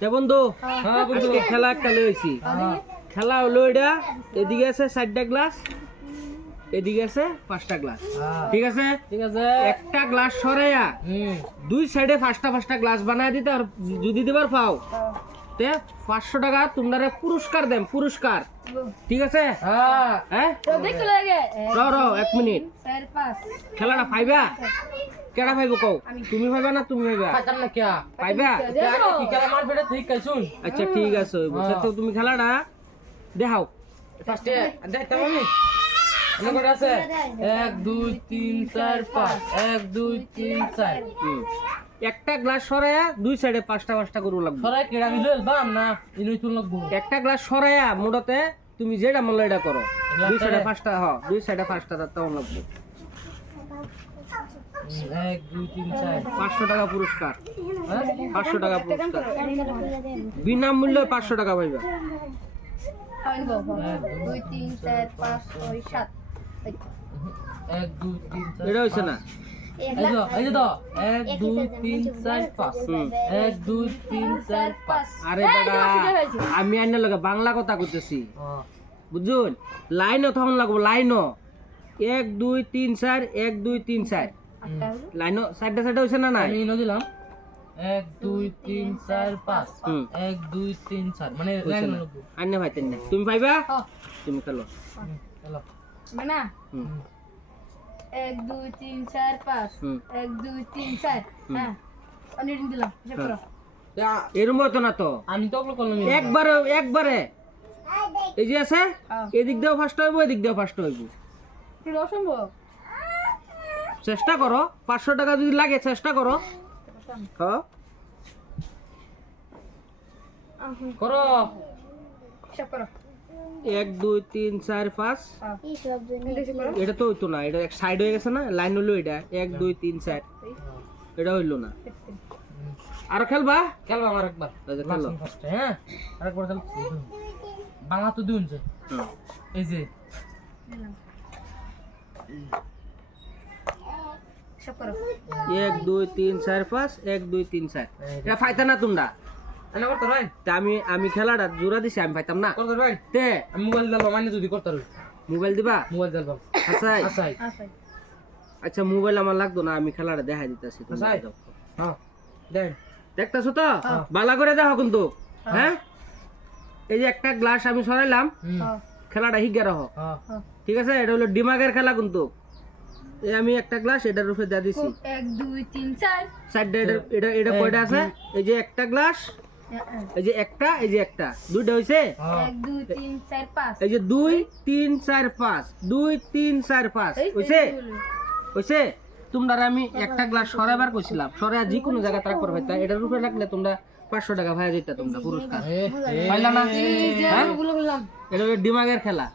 তে বন্ধু হ্যাঁ বন্ধু খেলা একটা লইছি। খেলা হলো এটা এদিকে আছে চারটা গ্লাস এদিকে আছে পাঁচটা গ্লাস। হ্যাঁ। ঠিক আছে? ঠিক আছে। একটা গ্লাস সরাইয়া দুই সাইডে পাঁচটা পাঁচটা গ্লাস বানায় দিতে আর যদি দিবার পাও তে পাঁচশো টাকা তোমরা পুরস্কার দেন পুরস্কার। ঠিক আছে? হ্যাঁ। দেখতে র র এক মিনিট। খেলাটা পাইবা? কেডা পাইব কও? তুমি পাইবা না তুমি না কিয়া? পাইবা? কি খেলা মার পেটে ঠিক কাইছুন আচ্ছা ঠিক আছে। তা তুমি খেলাটা দেখাও ফার্স্টে দেখতাম আমি অনেক আছে। এক দুই তিন চার পাঁচ। এক দুই তিন চার হুম। একটা গ্লাস সরাইয়া দুই সাইডে পাঁচটা পাঁচটা লাগবে। কেডা বাম না? ইনুই তুল লাগবো। একটা গ্লাস তুমি যেটা মনে এটা করো। দুই সাইডে? পাঁচটা হ দুই সাইডে পাঁচটা তার তেমন লাগবে। এক দুই তিন চার পাঁচশো টাকা পুরস্কার। হ্যাঁ? পাঁচশো টাকা পুরস্কার। বিনামূল্যে পাঁচশো টাকা পাইবা। দুই তিন চার পাঁচ ছয় সাত। এক দুই তিন এটা হয়েছে না? এক দুই তিন চার পাঁচ। হুম। এক দুই তিন চার পাঁচ। আরে দাদা আমি আইনের লগে বাংলা কথা কইতেছি। হ্যাঁ। বুঝুন? লাইনও তখন লাগবো লাইনও। এক দুই তিন চার এক দুই তিন চার। লাইনও সাইডে সাইডে হয়েছে না নাই? আমি ইনো দিলাম। এক দুই তিন চার পাঁচ। এক দুই তিন চার। মানে হয়েছে লাইন না লাগবো না। তুমি পাইবা। তুমি খেলো। চলো। মানে এক দুই তিন চার পাঁচ। এক দুই তিন চার। হ্যাঁ। আমি দিলাম। হিসাব করো। তা, এরম হতো না তো? আমি তো ওগুলো করলাম একবারে একবারে। এই যে আছে? হ্যাঁ। এদিক দিয়েও ফার্স্ট হইব এদিক দিয়েও ফার্স্ট হইব। অসম্ভব? চেষ্টা করো পাঁচশো টাকা যদি লাগে চেষ্টা করো। করো। এক দুই তিন চার পাঁচ। এটা তো হইতো না এটা এক সাইড হয়ে গেছে না লাইন হইল এটা। এক দুই তিন চার। এটা হইল না। আর খেলবা? খেলব আমার একবার। আচ্ছা, খেলো। হ্যাঁ? আরেকবার খেল। বাংলা তো দিন যে এই যে। এক দুই তিন চার পাঁচ এক দুই তিন চার। এটা ফাইতা না তোমরা? ভাই। আমি আমি খেলাটা জোড়া দিছি আমি পাইতাম না। ভাই। তে। আমি মোবাইল দিলাম মানে যদি করতে মোবাইল দিবা? মোবাইল দিলাম আচ্ছা আচ্ছা আচ্ছা আচ্ছা মোবাইল আমার লাগতো না আমি খেলাটা দেখাই দিতেছি আচ্ছা হ্যাঁ। দেখতেছো তো? হ্যাঁ। বালা করে দেখো কিন্তু। হ্যাঁ। এই যে একটা গ্লাস আমি সরাইলাম হ্যাঁ। খেলাটা হিগে রাখো। হ্যাঁ। হ্যাঁ। ঠিক আছে? এটা হলো ডিমাগের খেলা কিন্তু। এই আমি একটা গ্লাস এটার উপরে দিয়ে দিছি। এক দুই তিন চার। সাইডে এটা এটা এটা কয়টা আছে? এই যে একটা গ্লাস এই যে একটা এই যে একটা। দুইটা হইছে? হ্যাঁ। এক দুই তিন চার পাঁচ। এই যে দুই তিন চার পাঁচ। দুই তিন চার পাঁচ। হইছে? হইছে? তোমরা আমি একটা গ্লাস সরাইবার কইছিলাম। সরাই যে কোনো জায়গা তারা করবে। তা এটার উপরে রাখলে তোমরা পাঁচশো টাকা ভাইয়া দিতা তোমরা পুরস্কার। পাইলা না? এই যে হ্যাঁ? বললাম এটা হলো ডিমাগের খেলা।